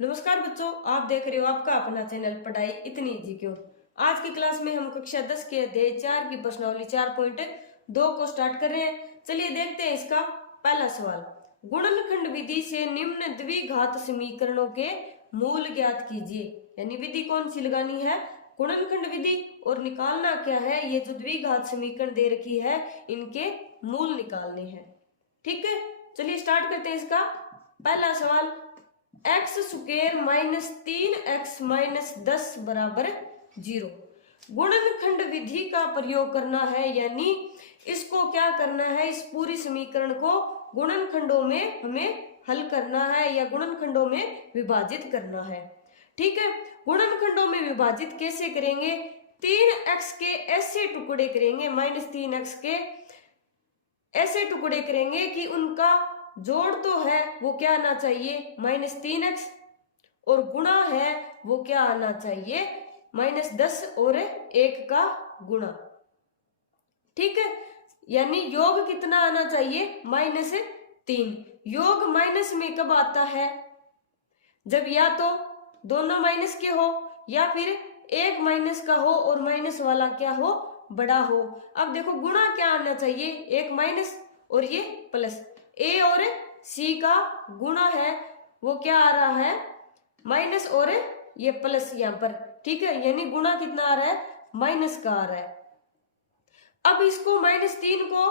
नमस्कार बच्चों, आप देख रहे हो आपका अपना चैनल पढ़ाई इतनी इजी क्यों। आज की क्लास में हम कक्षा 10 के अध्याय 4 की प्रश्नावली 4.2 को स्टार्ट कर रहे हैं। चलिए देखते हैं इसका पहला सवाल। गुणनखंड विधि से निम्न द्विघात समीकरणों के मूल ज्ञात कीजिए। यानी विधि कौन सी लगानी है? गुणनखंड विधि। और निकालना क्या है? ये जो द्विघात समीकरण दे रखी है इनके मूल निकालने हैं। ठीक है, चलिए स्टार्ट करते हैं इसका पहला सवाल। X square minus 3x minus 10 बराबर 0। गुणनखंड विधि का प्रयोग करना है, यानी इसको क्या करना है, इस पूरी समीकरण को गुणनखंडों में हमें हल करना है या गुणनखंडों में विभाजित करना है। ठीक है, गुणनखंडों में विभाजित कैसे करेंगे? 3x के ऐसे टुकड़े करेंगे, माइनस 3x के ऐसे टुकड़े करेंगे कि उनका जोड़ तो है वो क्या आना चाहिए? माइनस 3x, और गुणा है वो क्या आना चाहिए? माइनस 10 और 1 का गुणा। ठीक है, यानी योग कितना आना चाहिए? माइनस 3। योग माइनस में कब आता है? जब या तो दोनों माइनस के हो या फिर एक माइनस का हो और माइनस वाला क्या हो? बड़ा हो। अब देखो गुणा क्या आना चाहिए? एक माइनस और ये प्लस। ए और सी का गुणा है वो क्या आ रहा है? माइनस और ये प्लस यहाँ पर। ठीक है, यानी गुणा कितना आ रहा है? माइनस का आ रहा है। अब इसको माइनस 3 को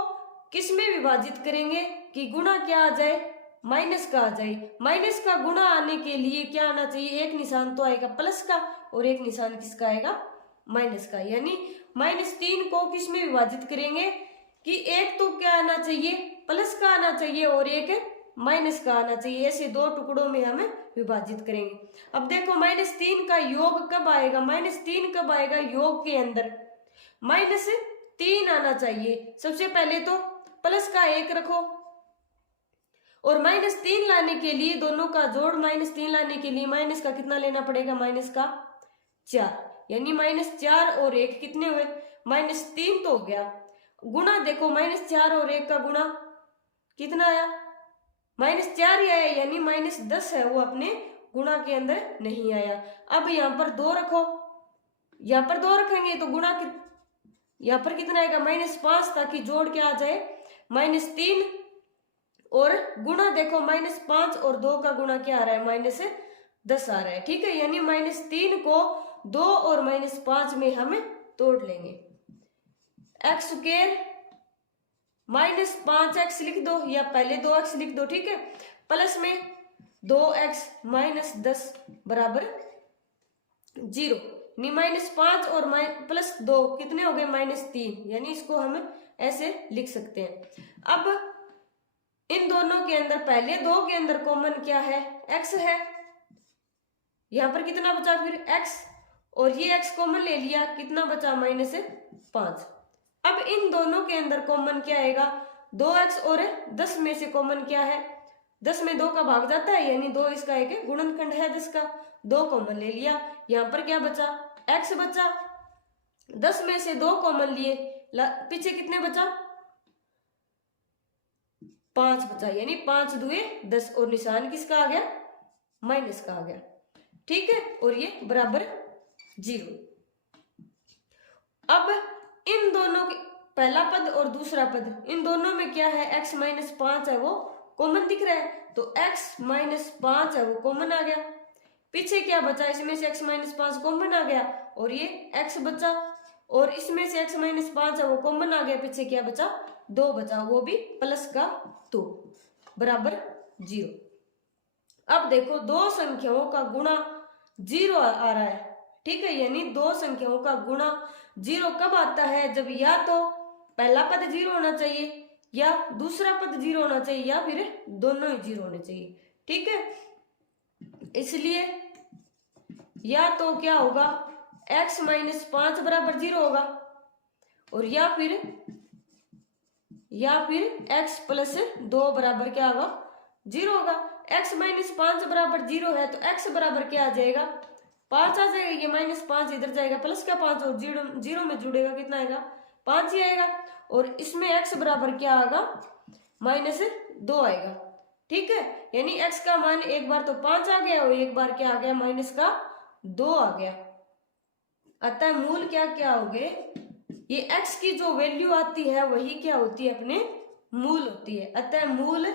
किस में विभाजित करेंगे कि गुणा क्या आ जाए? माइनस का आ जाए। माइनस का गुणा आने के लिए क्या आना चाहिए? एक निशान तो आएगा प्लस का और एक निशान किसका आएगा? माइनस का। यानी माइनस 3 को किस में विभाजित करेंगे कि एक तो क्या आना चाहिए? प्लस का आना चाहिए और एक माइनस का आना चाहिए। ऐसे दो टुकड़ों में हमें विभाजित करेंगे। अब देखो माइनस 3 का योग कब आएगा? माइनस 3 कब आएगा? योग के अंदर माइनस 3 आना चाहिए। सबसे पहले तो प्लस का 1 रखो और माइनस 3 लाने के लिए दोनों का जोड़ माइनस 3 लाने के लिए माइनस का कितना लेना पड़ेगा? माइनस का 4। यानी माइनस 4 और 1 कितने हुए? माइनस 3 तो हो गया। गुणा देखो माइनस 4 और 1 का गुणा कितना आया? माइनस 4 ही आया, यानी माइनस 10 है वो अपने गुणा के अंदर नहीं आया। अब यहाँ पर 2 रखो, यहाँ पर 2 रखेंगे तो गुणा यहाँ पर कितना आएगा? माइनस 5, ताकि जोड़ क्या आ जाए? माइनस 3। और गुणा देखो माइनस 5 और 2 का गुणा क्या आ रहा है? माइनस 10 आ रहा है। ठीक है, यानी माइनस 3 को 2 और माइनस 5 में हमें तोड़ लेंगे। एक्स स्क्वायर माइनस 5x लिख दो या पहले 2x लिख दो। ठीक है, प्लस में 2x माइनस 10 बराबर 0। यानी माइनस 5 और प्लस 2 कितने हो गए? माइनस 3। यानी इसको हम ऐसे लिख सकते हैं। अब इन दोनों के अंदर पहले दो के अंदर कॉमन क्या है? x है। यहां पर कितना बचा फिर? x, और ये x कॉमन ले लिया, कितना बचा? माइनस 5। अब इन दोनों के अंदर कॉमन क्या आएगा? 2x और 10 में से कॉमन क्या है? 10 में 2 का भाग जाता है, यानी 2 इसका एक गुणनखंड है 10 का। 2 कॉमन ले लिया, यहाँ पर क्या बचा? x बचा। 10 में से 2 कॉमन लिए, पीछे कितने बचा? 5 बचा। यानी 5 दुए 10 और निशान किसका आ गया? माइनस का आ गया। ठीक है, और ये बराबर 0। अब इन दोनों के पहला पद और दूसरा पद, इन दोनों में क्या है? x माइनस 5 है वो कॉमन दिख रहा है, तो x माइनस 5 है वो कॉमन आ गया। पीछे क्या बचा? इसमें से x माइनस 5 कॉमन आ गया और ये x बचा, और इसमें से x माइनस 5 है वो कॉमन आ गया। पीछे क्या बचा? 2 बचा, वो भी प्लस का 2 बराबर 0। अब देखो दो संख्याओं का गुणा 0 आ रहा है। ठीक है, यानी दो संख्याओं का गुणा 0 कब आता है? जब या तो पहला पद 0 होना चाहिए या दूसरा पद 0 होना चाहिए या फिर दोनों ही 0 होने चाहिए। ठीक है, इसलिए या तो क्या होगा? x माइनस 5 बराबर 0 होगा, और या फिर x प्लस 2 बराबर क्या होगा? 0 होगा। x माइनस 5 बराबर 0 है तो x बराबर क्या आ जाएगा? 5 आ जाएगा। ये माइनस 5 इधर जाएगा, प्लस का 5 और 0 में जुड़ेगा, कितना आएगा? 5 ही आएगा। और इसमें x बराबर क्या आएगा? माइनस 2 आएगा। ठीक है, यानी x का मान एक बार तो 5 आ गया और एक बार क्या आ गया, माइनस का 2 आ गया। अतः मूल क्या क्या हो गए, ये x की जो वैल्यू आती है वही क्या होती है, अपने मूल होती है। अतः मूल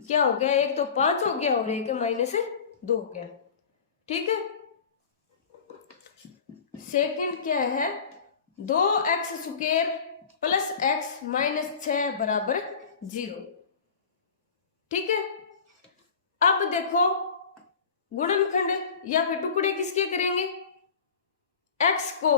क्या हो गया, एक तो 5 हो गया और एक माइनस 2 हो गया। ठीक है, सेकंड क्या है, 2x² प्लस x माइनस 6 बराबर 0। ठीक है, अब देखो गुणनखंड या फिर टुकड़े किसके करेंगे, x को,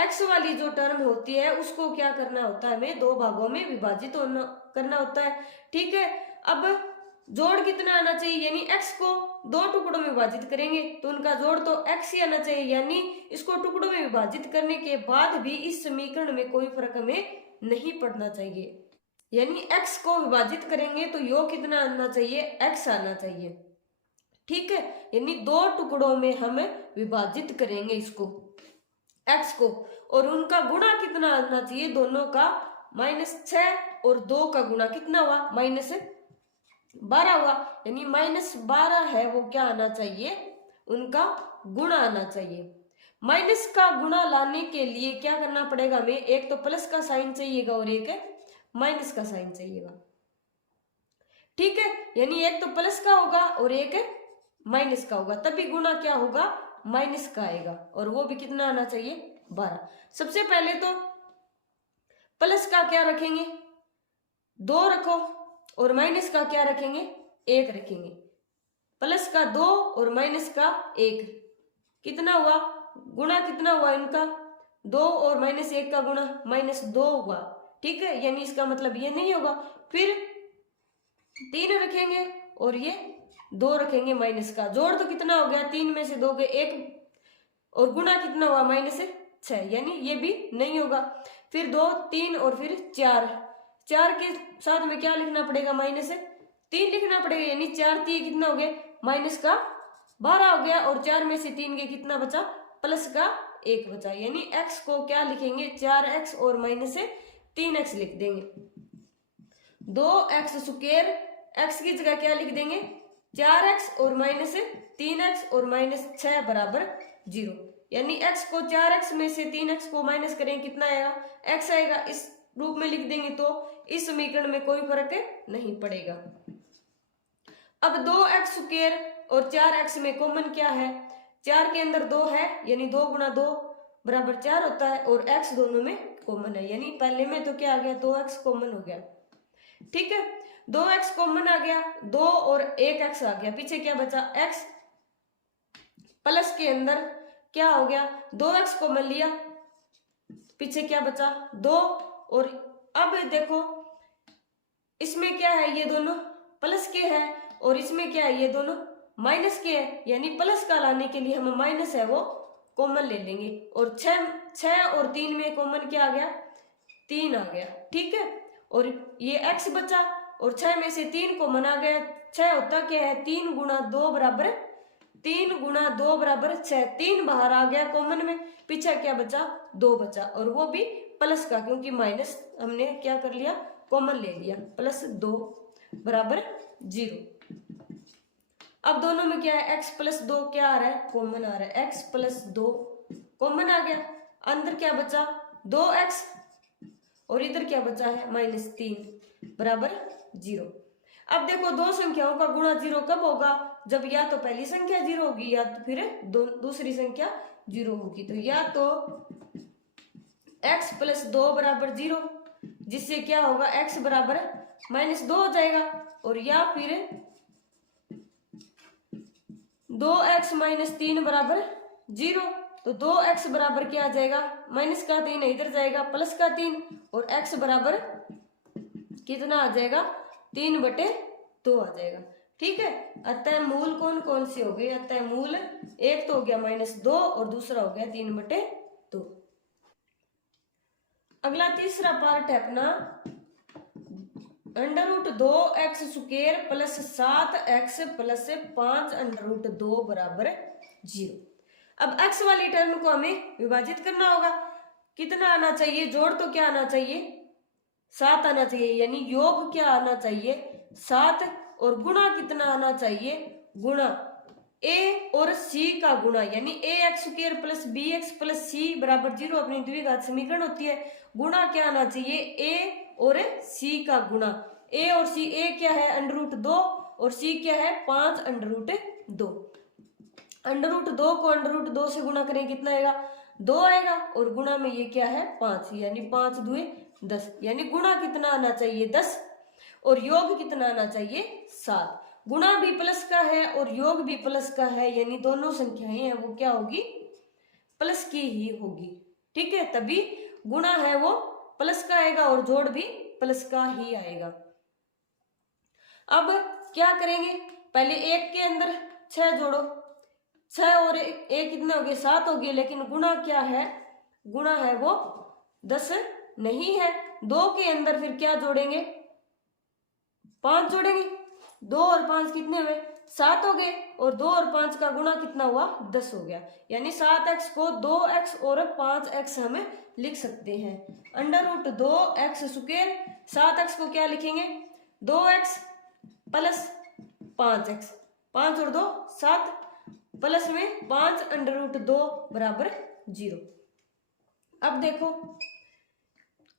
x वाली जो टर्म होती है उसको क्या करना होता है, हमें 2 भागों में विभाजित करना होता है। ठीक है, अब जोड़ कितना आना चाहिए, यानी x को 2 टुकड़ों में विभाजित करेंगे तो उनका जोड़ तो x ही आना चाहिए, यानी इसको टुकड़ों में विभाजित करने के बाद भी इस समीकरण में कोई फर्क हमें नहीं पड़ना चाहिए। यानी x को विभाजित करेंगे तो योग कितना आना चाहिए, x आना चाहिए। ठीक है, यानी 2 टुकड़ों में हम विभाजित करेंगे इसको x को, और उनका गुणा कितना आना चाहिए, दोनों का -6 और 2 का गुणा कितना हुआ, -12 हुआ। यानी -12 है वो क्या आना चाहिए, उनका गुणा आना चाहिए। माइनस का गुणा लाने के लिए क्या करना पड़ेगा हमें, एक तो प्लस का साइन चाहिएगा और एक माइनस का साइन चाहिएगा। ठीक है, यानी एक तो प्लस का होगा और एक माइनस का होगा, तभी गुणा क्या होगा, माइनस का आएगा, और वो भी कितना आना चाहिए, 12। सबसे पहले तो प्लस का क्या रखेंगे, 2 रखो, और माइनस का क्या रखेंगे, 1 रखेंगे। प्लस का 2 और माइनस का 1 कितना हुआ, गुणा कितना हुआ इनका, 2 और -1 का गुणा -2 हुआ। ठीक है, यानी इसका मतलब ये नहीं होगा। फिर 3 रखेंगे और ये 2 रखेंगे माइनस का, जोड़ तो कितना हो गया, 3 में से 2 गए 1, और गुणा कितना हुआ, -6, यानी ये भी नहीं होगा। फिर 2, 3 और फिर 4, 4 के साथ में क्या लिखना पड़ेगा, -3 लिखना पड़ेगा, यानी 4 3 कितना हो गया, -12 हो गया, और 4 में से 3 के कितना बचा, प्लस का 1 बचा। यानी x को क्या लिखेंगे, 4x और -3x लिख देंगे। 2x² x की जगह क्या लिख देंगे, 4x और -3x और -6 बराबर 0। यानी x को 4x में से 3x को माइनस करें कितना आएगा, x आएगा। इस रूप में लिख देंगे तो इस समीकरण में कोई फर्क नहीं पड़ेगा। अब 2x² और 4x में कॉमन क्या है, 4 के अंदर 2 है, यानी 2 गुणा 2 बराबर 4 होता है, और x दोनों में कॉमन है, यानी पहले में तो क्या आ गया, 2x कॉमन हो गया। ठीक है, 2x कॉमन आ गया, 2 और 1x आ गया, पीछे क्या बचा, x, प्लस के अंदर क्या हो गया, 2x कॉमन लिया, पीछे क्या बचा, 2, और अब देखो इसमें क्या है, ये दोनों प्लस के है, और इसमें क्या है, ये दोनों माइनस के है, यानी प्लस का लाने के लिए हम माइनस है वो कॉमन ले लेंगे, और 6 और 3 में कॉमन क्या आ गया, 3 आ गया। ठीक है, और ये x बचा, और 6 में से 3 कॉमन आ गया, 6 होता क्या है, 3 गुणा 2 बराबर 6, 3 बाहर आ गया कॉमन में, पीछे क्या बचा, 2 बचा, और वो भी प्लस का, क्योंकि माइनस हमने क्या कर लिया, कॉमन ले लिया, +2 बराबर 0। अब दोनों में क्या है, x + 2 क्या आ रहा है, कॉमन आ रहा है, x + 2 कॉमन आ गया, अंदर क्या बचा, 2x, और इधर क्या बचा है, -3 बराबर 0। अब देखो दो संख्याओं का गुणा 0 कब होगा, जब या तो पहली संख्या 0 होगी या तो फिर दूसरी संख्या 0 होगी। तो या तो x + 2 बराबर 0, जिससे क्या होगा, x बराबर -2 हो जाएगा, और या फिर 2x - 3 बराबर 0। तो 2x बराबर क्या आ जाएगा, -3 इधर जाएगा, +3, और x बराबर कितना आ जाएगा, 3/2 आ जाएगा। ठीक है, अतः मूल कौन कौन से हो गए, अतः मूल एक तो हो गया -2 और दूसरा हो गया 3/2। अगला तीसरा पार्ट है अपना √2x² + 7x + 5 √2 बराबर 0। अब x वाली टर्म को हमें विभाजित करना होगा, कितना आना चाहिए, जोड़ तो क्या आना चाहिए, 7 आना चाहिए, यानी योग क्या आना चाहिए, 7 और गुणा कितना आना चाहिए, गुणा ए और सी का गुणा, यानी A X square plus B X plus C बराबर 0 अपनी द्विघात समीकरण होती है। गुणा क्या आना चाहिए, ए और सी का गुणा। ए और सी, ए क्या है √2 और सी क्या है 5 √2। √2 को √2 से गुणा करें कितना आएगा, 2 आएगा, और गुणा में ये क्या है 5, यानी 5 दूए 10, यानी गुणा कितना आना चाहिए 10 और योग कितना आना चाहिए 7। गुणा भी प्लस का है और योग भी प्लस का है, यानी दोनों संख्याएं हैं वो क्या होगी, प्लस की ही होगी। ठीक है, तभी गुणा है वो प्लस का आएगा और जोड़ भी प्लस का ही आएगा। अब क्या करेंगे, पहले 1 के अंदर 6 जोड़ो, 6 और 1 कितने हो गए 7 हो गए, लेकिन गुणा क्या है, गुणा है वो 10 नहीं है। 2 के अंदर फिर क्या जोड़ेंगे, 5 जोड़ेंगे, 2 और 5 कितने हुए 7 हो गए, और 2 और 5 का गुणा कितना हुआ 10 हो गया, यानी 7x को 2x और 5x हमें लिख सकते हैं। √2x², 7x को क्या लिखेंगे 2x प्लस 5x, 5 और 2 7, प्लस में 5 √2 बराबर 0। अब देखो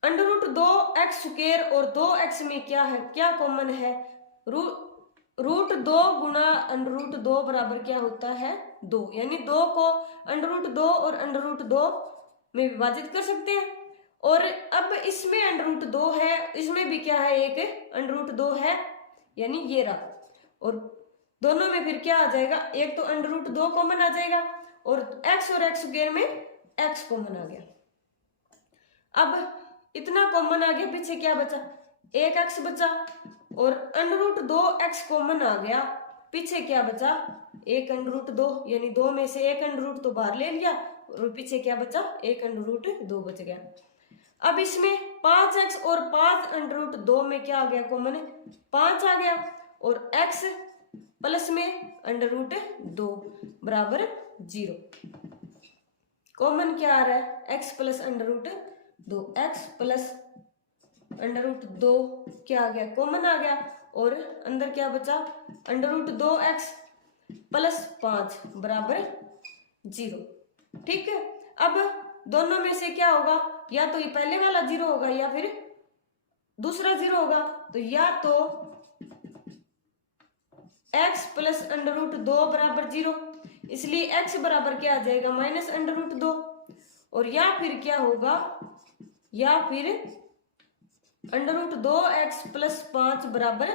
√2x² और 2x में क्या है, क्या कॉमन है, √2 गुणा √2 बराबर क्या होता है 2, यानी 2 को √2 और √2 में विभाजित कर सकते हैं। और अब इसमें √2 है, इसमें भी क्या है एक √2 है, यानी ये रहा, और दोनों में फिर क्या आ जाएगा, एक तो √2 कॉमन आ जाएगा और x और x² में x कॉमन आ गया। अब इतना कॉमन आ गया, पीछे क्या बचा, 1x बचा, और √2x कॉमन आ गया, पीछे क्या बचा 1 √2, यानी 2 में से 1 √2 बाहर ले लिया और पीछे क्या बचा 1 √2 बच गया। अब इसमें 5x और 5 √2 में क्या आ गया कॉमन, 5 आ गया, और x प्लस में √2 बराबर 0। कॉमन क्या आ रहा है, x प्लस √2, x प्लस √2 क्या आ गया कॉमन आ गया, और अंदर क्या बचा √2x प्लस 5 बराबर 0। ठीक है, अब दोनों में से क्या होगा, या तो ये पहले वाला 0 होगा या फिर दूसरा 0 होगा, तो या तो x प्लस √2 बराबर 0, इसलिए x बराबर क्या आ जाएगा -√2, और या फिर क्या होगा, या फिर √2x प्लस 5 बराबर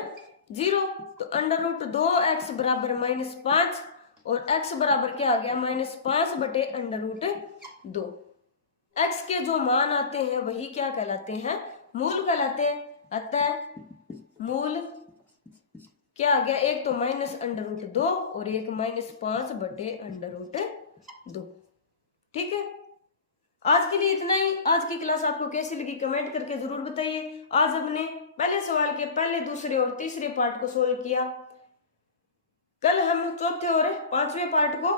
0, तो √2x बराबर -5 और x बराबर क्या आ गया -5 बटे √2। x के जो मान आते हैं वही क्या कहलाते हैं, मूल कहलाते हैं। अतः मूल क्या आ गया, एक तो -√2 और एक -5 बटे √2। ठीक है, आज के लिए इतना ही। आज की क्लास आपको कैसी लगी कमेंट करके जरूर बताइए। आज हमने पहले सवाल के पहले, दूसरे और तीसरे पार्ट को सोल्व किया। कल हम चौथे और पांचवें पार्ट को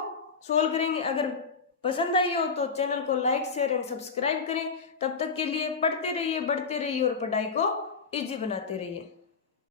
सोल्व करेंगे। अगर पसंद आई हो तो चैनल को लाइक शेयर एंड सब्सक्राइब करें। तब तक के लिए पढ़ते रहिए, बढ़ते रहिए और पढ़ाई को इजी बनाते रहिए।